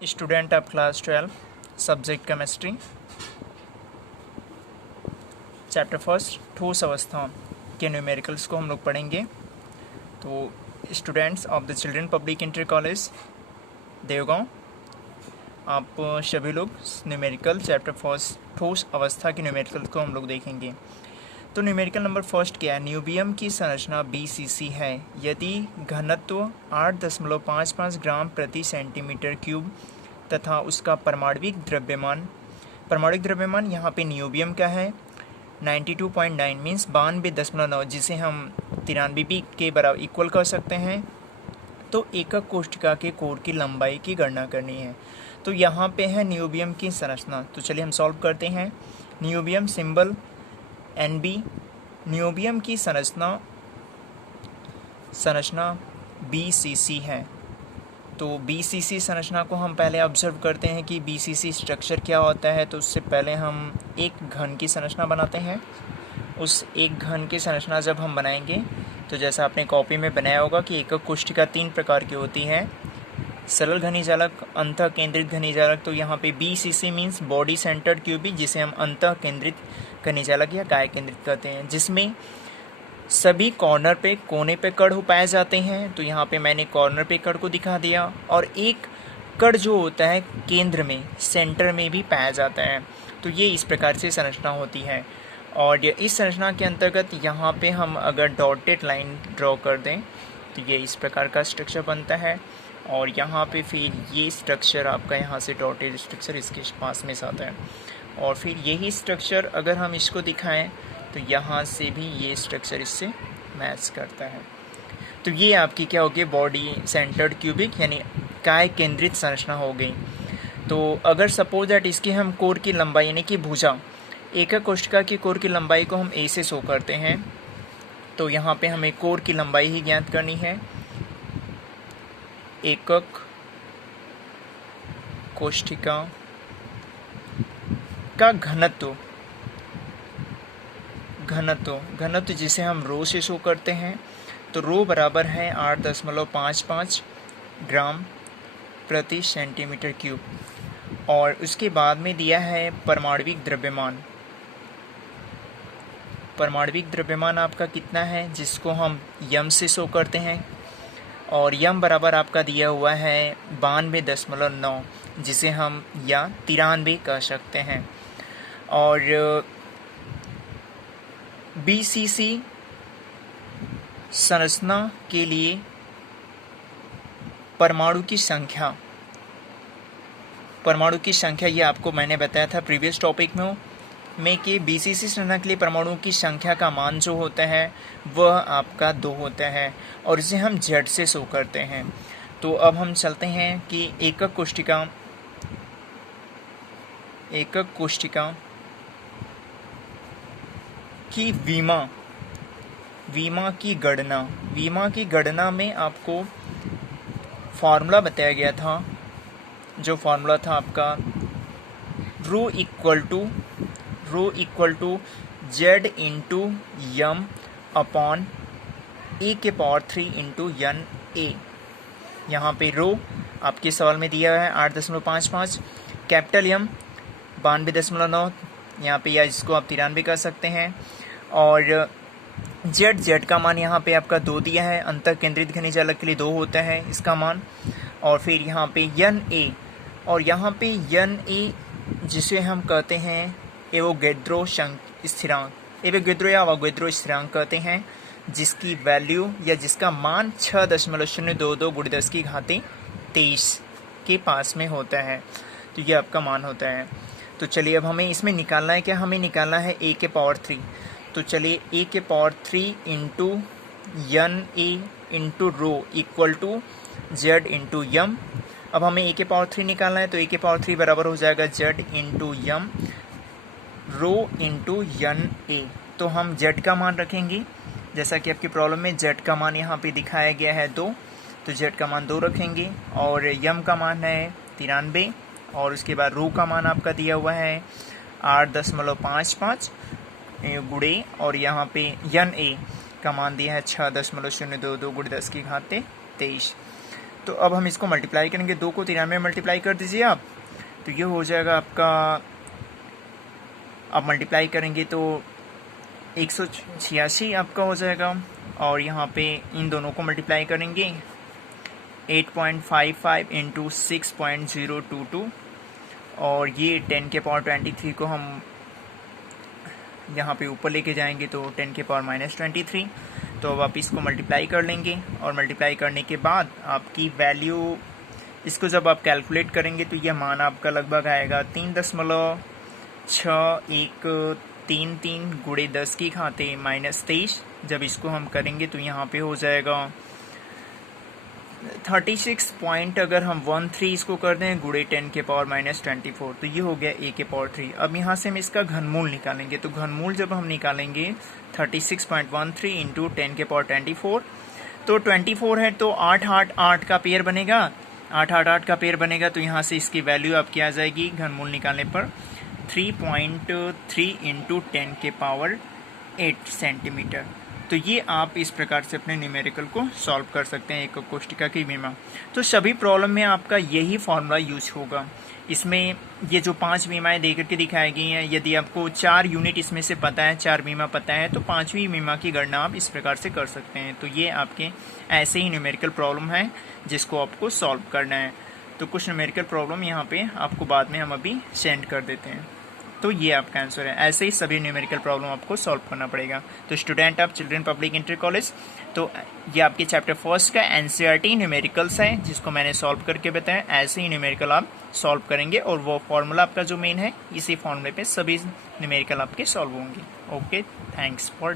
Student of class 12 subject chemistry chapter first ठोस अवस्था के न्यूमेरिकल्स को हम लोग पढ़ेंगे। तो students of the children public inter college Devgaon, आप सभी लोग न्यूमेरिकल चैप्टर फर्स्ट ठोस अवस्था के न्यूमेरिकल्स को हम लोग देखेंगे। तो न्यूमेरिकल नंबर फर्स्ट क्या है? न्यूबियम की संरचना BCC है यदि घनत्व 8.55 ग्राम प्रति सेंटीमीटर क्यूब तथा उसका परमाणविक द्रव्यमान यहाँ पे न्यूबियम का है 92.9 मीन्स 92.9, जिसे हम 93 के बराबर इक्वल कर सकते हैं। तो एकक कोष्ठिका के कोर की लंबाई की गणना करनी है। तो यहाँ पे है न्यूबियम की संरचना। तो चलिए हम सॉल्व करते हैं। न्यूबियम सिंबल NB। न्यूबियम की संरचना BCC है। तो BCC संरचना को हम पहले ऑब्जर्व करते हैं कि BCC स्ट्रक्चर क्या होता है। तो उससे पहले हम एक घन की संरचना बनाते हैं। उस एक घन की संरचना जब हम बनाएंगे तो जैसा आपने कॉपी में बनाया होगा कि एकक कोष्ठिका 3 प्रकार की होती है, सरल घनीजालक, अंतः केंद्रित घनीजालक। तो यहाँ पे BCC means body centred cubic, जिसे हम अंतः केंद्रित घनीजालक या काय केंद्रित कहते हैं, जिसमें सभी कॉर्नर पे कोने पे कण पाए जाते हैं। तो यहाँ पे मैंने कॉर्नर पे कण को दिखा दिया, और एक कण जो होता है केंद्र में सेंटर में भी पाया जाता है। तो ये इस प्रकार से संरचना होती है। और इस संरचना के अंतर्गत यहाँ पे हम अगर डॉटेड लाइन ड्रॉ कर दें तो ये इस प्रकार का स्ट्रक्चर बनता है। और यहाँ पे फिर ये स्ट्रक्चर आपका यहाँ से डॉटेड स्ट्रक्चर इसके पास में आता है। और फिर यही स्ट्रक्चर अगर हम इसको दिखाएं तो यहाँ से भी ये स्ट्रक्चर इससे मैच करता है। तो ये आपकी क्या होगी? बॉडी सेंटर्ड क्यूबिक यानी काय केंद्रित संरचना हो गई। तो अगर सपोज दैट इसकी हम कोर की लंबाई यानी कि भुजा, एकक कोष्ठिका की कोर की लंबाई को हम A से शो करते हैं। तो यहाँ पे हमें कोर की लंबाई ही ज्ञात करनी है। एकक कोष्ठिका का घनत्व जिसे हम रो से शो करते हैं। तो रो बराबर है 8.55 ग्राम प्रति सेंटीमीटर क्यूब। और उसके बाद में दिया है परमाणविक द्रव्यमान आपका कितना है, जिसको हम यम से शो करते हैं। और यम बराबर आपका दिया हुआ है 92.9, जिसे हम या 93 कह सकते हैं। और BCC संरचना के लिए परमाणु की संख्या ये आपको मैंने बताया था प्रीवियस टॉपिक में कि BCC संरचना के लिए परमाणुओं की संख्या का मान जो होता है वह आपका 2 होता है, और इसे हम Z से शो करते हैं। तो अब हम चलते हैं कि एकक कोष्ठिका की वीमा की गणना में आपको फॉर्मूला बताया गया था। जो फॉर्मूला था आपका rho equal to Z into M upon A⁴ into NA। यहाँ पे रो आपके सवाल में दिया है 8.55, कैपिटल यम 92.9 यहाँ पे, या इसको आप 93 कर सकते हैं। और Z का मान यहाँ पे आपका 2 दिया है, अंतः केंद्रित घनीजालक के लिए 2 होता है इसका मान। और फिर यहाँ पे NA, और यहाँ पे NA जिसे हम कहते हैं एवोगैड्रो या अवोगैड्रो स्थिरांक कहते हैं, जिसकी वैल्यू या जिसका मान 6.022 × 10⁻23 के पास में होता है। तो ये आपका मान होता है। तो चलिए अब हमें इसमें निकालना है क्या? हमें निकालना है A⁴। तो चलिए A⁴ into NA into rho equal to Z into M. अब हमें A⁴ निकालना है, तो A⁴ बराबर हो जाएगा Z इंटू यम रो इंटू NA। तो हम Z का मान रखेंगे, जैसा कि आपकी प्रॉब्लम में Z का मान यहाँ पे दिखाया गया है 2, तो Z का मान 2 रखेंगे। और यम का मान है 93, और उसके बाद रो का मान आपका दिया हुआ है 8.55 गुणे, और यहाँ पे NA का मान दिया है 6.022 × 10⁻23। तो अब हम इसको मल्टीप्लाई करेंगे, 2 को 93 में मल्टीप्लाई कर दीजिए आप, तो ये हो जाएगा आपका, अब मल्टीप्लाई करेंगे तो 186 आपका हो जाएगा, और यहाँ पे इन दोनों को मल्टीप्लाई करेंगे 8.55 इंटू 6.022, और ये 10 के पावर 23 को हम यहाँ पे ऊपर लेके जाएंगे तो 10 के पावर -23। तो अब आप इसको मल्टीप्लाई कर लेंगे, और मल्टीप्लाई करने के बाद आपकी वैल्यू, इसको जब आप कैलकुलेट करेंगे तो यह मान आपका लगभग आएगा 3.6133 गुणे 10 की घाते -23। जब इसको हम करेंगे तो यहाँ पे हो जाएगा 36 पॉइंट, अगर हम 13 इसको कर दें गुणे 10 के पावर -24, तो ये हो गया a के पावर 3। अब यहाँ से हम इसका घनमूल निकालेंगे, तो घनमूल जब हम निकालेंगे 36.13 इंटू 10 के पावर 24, तो 24 है तो 888 का पेयर बनेगा, 888 का पेयर बनेगा, तो यहाँ से इसकी वैल्यू आपकी आ जाएगी घनमूल निकालने पर 3.3 इंटू 10 के पावर 8 सेंटीमीटर। तो ये आप इस प्रकार से अपने न्यूमेरिकल को सॉल्व कर सकते हैं एक कोष्टिका की विमा। तो सभी प्रॉब्लम में आपका यही फॉर्मूला यूज होगा। इसमें ये जो 5 विमाएँ दे करके दिखाई गई हैं, यदि आपको 4 यूनिट इसमें से पता है, 4 विमा पता है, तो 5वीं विमा की गणना आप इस प्रकार से कर सकते हैं। तो ये आपके ऐसे ही न्यूमेरिकल प्रॉब्लम है जिसको आपको सॉल्व करना है। तो कुछ न्यूमेरिकल प्रॉब्लम यहाँ पे आपको बाद में हम अभी सेंड कर देते हैं। तो ये आपका आंसर है। ऐसे ही सभी न्यूमेरिकल प्रॉब्लम आपको सॉल्व करना पड़ेगा। तो student of children public inter college, तो ये आपके चैप्टर 1 का एनसीईआरटी न्यूमेरिकल्स है जिसको मैंने सॉल्व करके बताया। ऐसे ही न्यूमेरिकल आप सॉल्व करेंगे, और वो फॉर्मूला आपका जो मेन है, इसी फॉर्मूले पे सभी न्यूमेरिकल आपके सॉल्व होंगे। Okay, thanks for